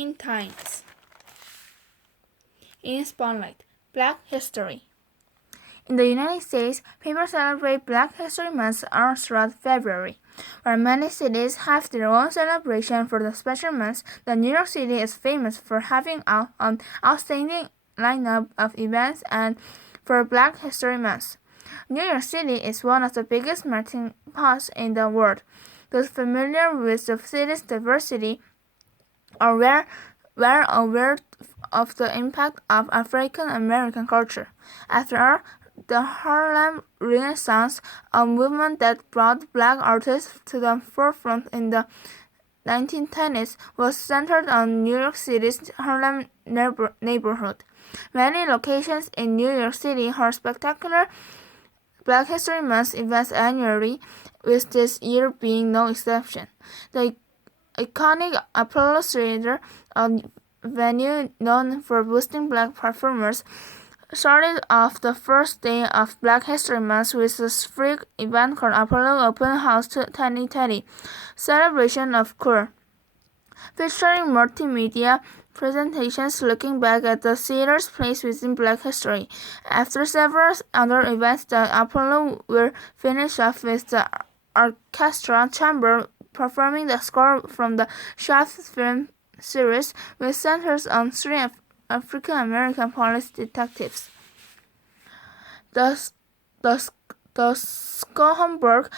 Times. In Spotlight, Black History. In the United States, people celebrate Black History Month all throughout February. While many cities have their own celebration for the special month, New York City is famous for having an outstanding lineup of events and for Black History Month. New York City is one of the biggest melting pots in the world. Those familiar with the city's diversity are well aware of the impact of African American culture. After all, the Harlem Renaissance, a movement that brought black artists to the forefront in the 1910s, was centered on New York City's Harlem neighborhood. Many locations in New York City hold spectacular Black History Month events annually, with this year being no exception. The iconic Apollo Theater, a venue known for boosting black performers, started off the first day of Black History Month with a free event called Apollo Open House 2020 Celebration of Color, featuring multimedia presentations looking back at the theater's place within Black history. After several other events, the Apollo will finish off with the orchestra chamber performing the score from the Shaft film series, which centers on three African American police detectives. The Schomburg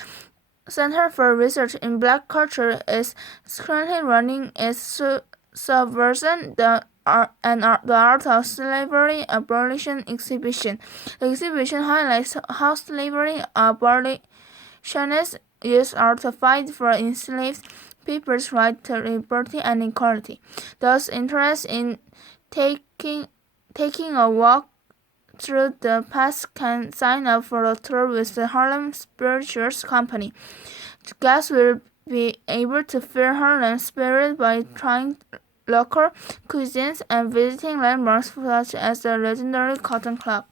Center for Research in Black Culture is currently running its Subversion, the Art of Slavery Abolition exhibition. The exhibition highlights how slavery abolitionists used art to fight for enslaved people's right to liberty and equality. Those interested in taking a walk through the past can sign up for a tour with the Harlem Spirituals Company. Guests will be able to feel Harlem's spirit by trying local cuisines and visiting landmarks such as the legendary Cotton Club.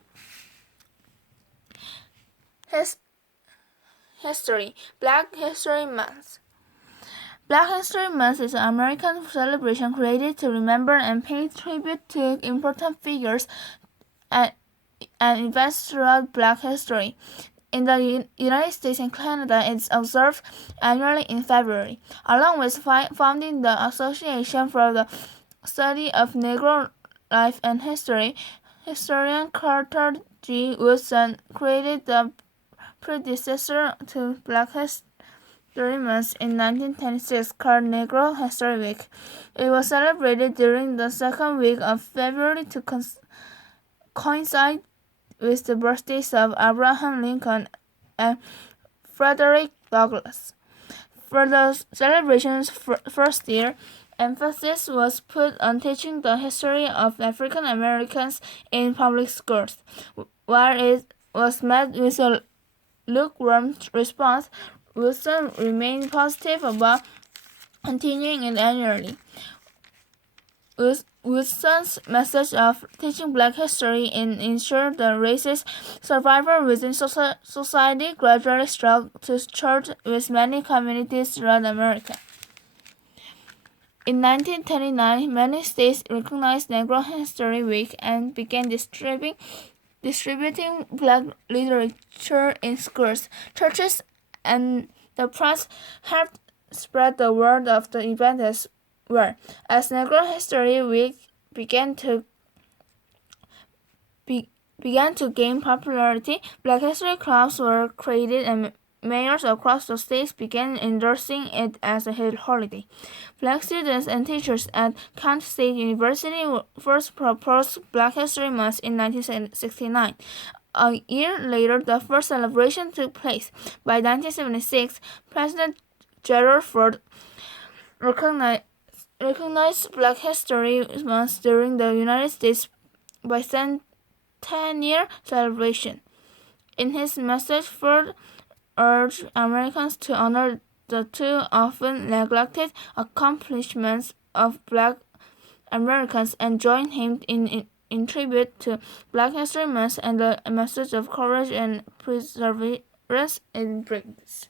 History. Black History Month. Black History Month is an American celebration created to remember and pay tribute to important figures and events throughout Black history. In the United States and Canada, it's observed annually in February. Along with founding the Association for the Study of Negro Life and History, historian Carter G. Woodson created the predecessor to Black History Month in 1926 called Negro History Week. It was celebrated during the second week of February to coincide with the birthdays of Abraham Lincoln and Frederick Douglass. For the celebration's first year, emphasis was put on teaching the history of African Americans in public schools. While it was met with a lukewarm response, Wilson remained positive about continuing it annually. Wilson's message of teaching Black history ensured the race's survival within society gradually struck to church with many communities throughout America. In 1939, many states recognized Negro History Week and began distributing Black literature in schools. Churches and the press helped spread the word of the event as well. As Negro History Week began to gain popularity, Black History clubs were created and mayors across the states began endorsing it as a holiday. Black students and teachers at Kent State University first proposed Black History Month in 1969. A year later, the first celebration took place. By 1976, President Gerald Ford recognized Black History Month during the United States bicentennial celebration. In his message, Ford urged Americans to honor the two often neglected accomplishments of Black Americans and join him in tribute to Black History Month and the message of courage and perseverance it brings.